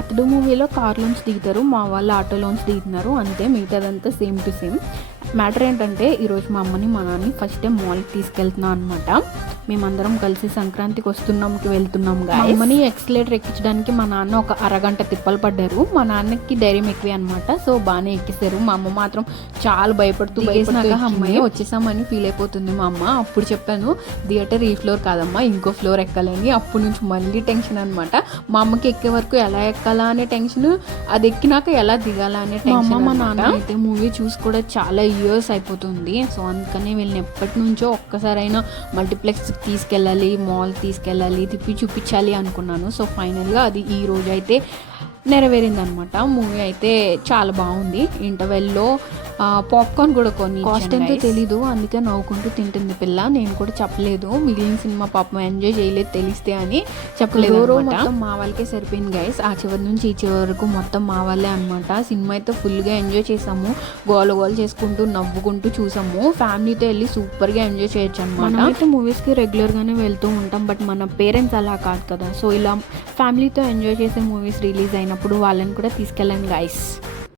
అతడు మూవీలో కార్లోంచి దిగుతారు, మా వాళ్ళు ఆటోలోంచి దిగుతున్నారు, అంతే. మిగతాదంతా సేమ్ టు సేమ్. మ్యాటర్ ఏంటంటే ఈరోజు మా అమ్మని మా నాన్నని ఫస్ట్ టైం మాల్కి తీసుకెళ్తున్నాం అనమాట. మేమందరం కలిసి సంక్రాంతికి వస్తున్నాంకి వెళ్తున్నాం. అమ్మని ఎక్స్లేటర్ ఎక్కించడానికి మా నాన్న ఒక అరగంట తిప్పలు పడ్డారు. మా నాన్నకి ధైర్యం ఎక్కువే అనమాట, సో బాగానే ఎక్కిస్తారు. మా అమ్మ మాత్రం చాలా భయపడుతూ అమ్మాయి వచ్చేసామని ఫీల్ అయిపోతుంది మా అమ్మ. అప్పుడు చెప్పాను థియేటర్ ఈ ఫ్లోర్ కాదమ్మా ఇంకో ఫ్లోర్ ఎక్కాలని. అప్పటి నుంచి మళ్ళీ టెన్షన్ అనమాట. మా అమ్మకి ఎక్కే వరకు ఎలా ఎక్కాలా అనే టెన్షన్, అది ఎక్కినాక ఎలా దిగాలా అనే టెన్షన్. మా నాన్న అయితే మూవీ చూసి కూడా చాలా ఇయర్స్ అయిపోతుంది. సో అందుకని వీళ్ళని ఎప్పటి నుంచో ఒక్కసారైనా మల్టీప్లెక్స్ తీసుకెళ్ళాలి, మాల్ తీసుకెళ్ళాలి, తిప్పి చూపించాలి అనుకున్నాను. సో ఫైనల్గా అది ఈ రోజు అయితే నెరవేరిందనమాట. మూవీ అయితే చాలా బాగుంది. ఇంటర్వెల్లో పాప్కార్న్ కూడా కొన్ని, కాస్ట్ ఎంతో తెలీదు, అందుకే నవ్వుకుంటూ తింటుంది పిల్ల. నేను కూడా చెప్పలేదు, మిగిలిన సినిమా పాపం ఎంజాయ్ చేయలేదు తెలిస్తే అని చెప్పలేదు. మొత్తం మా వాళ్ళకే సరిపోయింది గైస్. ఆ చివరి నుంచి ఈ చివరి వరకు మొత్తం మా వాళ్ళే అనమాట. సినిమా అయితే ఫుల్గా ఎంజాయ్ చేసాము, గోల చేసుకుంటూ నవ్వుకుంటూ చూసాము. ఫ్యామిలీతో వెళ్ళి సూపర్గా ఎంజాయ్ చేయొచ్చు అనమాట. అయితే మూవీస్కి రెగ్యులర్గానే వెళ్తూ ఉంటాం, బట్ మన పేరెంట్స్ అలా కాదు కదా. సో ఇలా ఫ్యామిలీతో ఎంజాయ్ చేసే మూవీస్ రిలీజ్ అయినప్పుడు వాళ్ళని కూడా తీసుకెళ్ళండి గైస్.